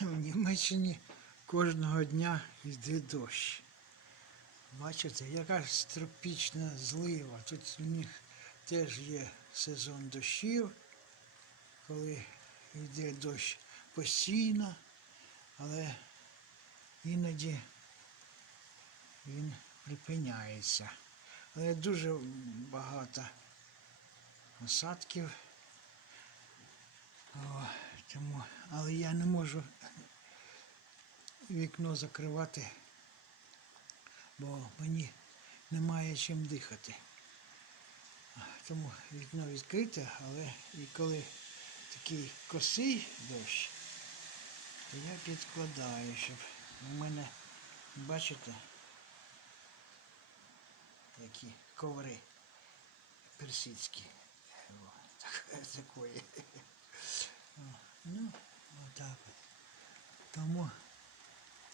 Німеччині кожного дня йде дощ. Бачите, яка тропічна злива. Тут у них теж є сезон дощів, коли йде дощ постійно, але іноді він припиняється. Але дуже багато осадків. О, тому, але я не можу вікно закривати, бо мені немає чим дихати. Тому вікно відкрите, але і коли такий косий дощ, то я підкладаю, щоб у мене, бачите, які коври персидські. Такої. Ну, отак. Тому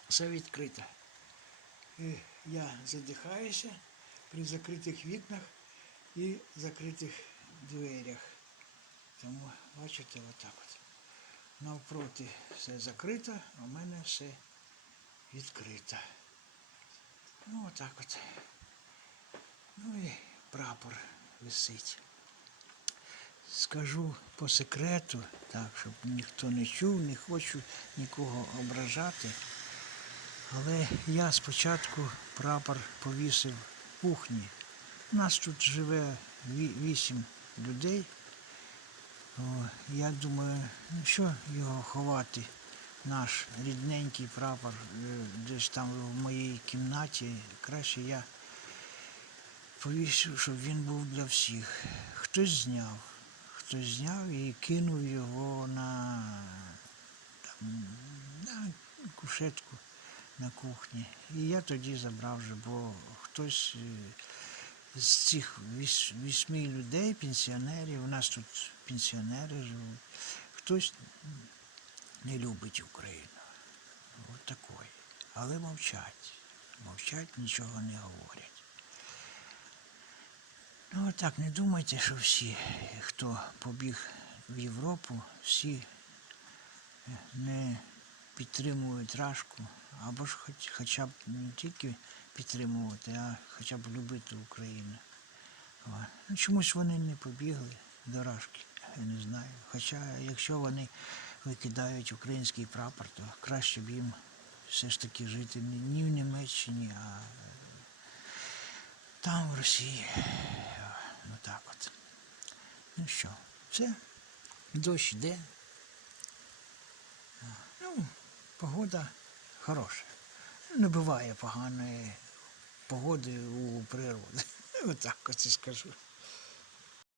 все відкрите. Я задихаюся при закритих вікнах і закритих дверях. Тому, бачите, отак от. Навпроти все закрито, а в мене все відкрито. Ну, отак от. Ну і прапор висить. Скажу по секрету, так, щоб ніхто не чув, не хочу нікого ображати. Але я спочатку прапор повісив в кухні. У нас тут живе вісім людей. Я думаю, ну що його ховати, наш рідненький прапор, е, десь там в моїй кімнаті. Краще я повісив, щоб він був для всіх. Хтось зняв, хтось зняв і кинув його на, там, на кушетку на кухні. І я тоді забрав вже, бо хтось е, з цих вісьми людей, пенсіонерів, у нас тут пенсіонери живуть, хтось не любить Україну. От такої. Але мовчать. Мовчать, нічого не говорять. Ну, так, не думайте, що всі, хто побіг в Європу, всі е, не підтримують рашку, або ж хоч, хоча б не тільки підтримувати, а хоча б любити Україну. Ну, чомусь вони не побігли до рашки, я не знаю. Хоча, якщо вони викидають український прапор, то краще б їм все ж таки жити не в Німеччині, а е, там, в Росії. Ну так от. Ну що, все. Дощ йде. А, Ну, погода хороша. Не буває поганої погоди у природі. Отак ось і скажу.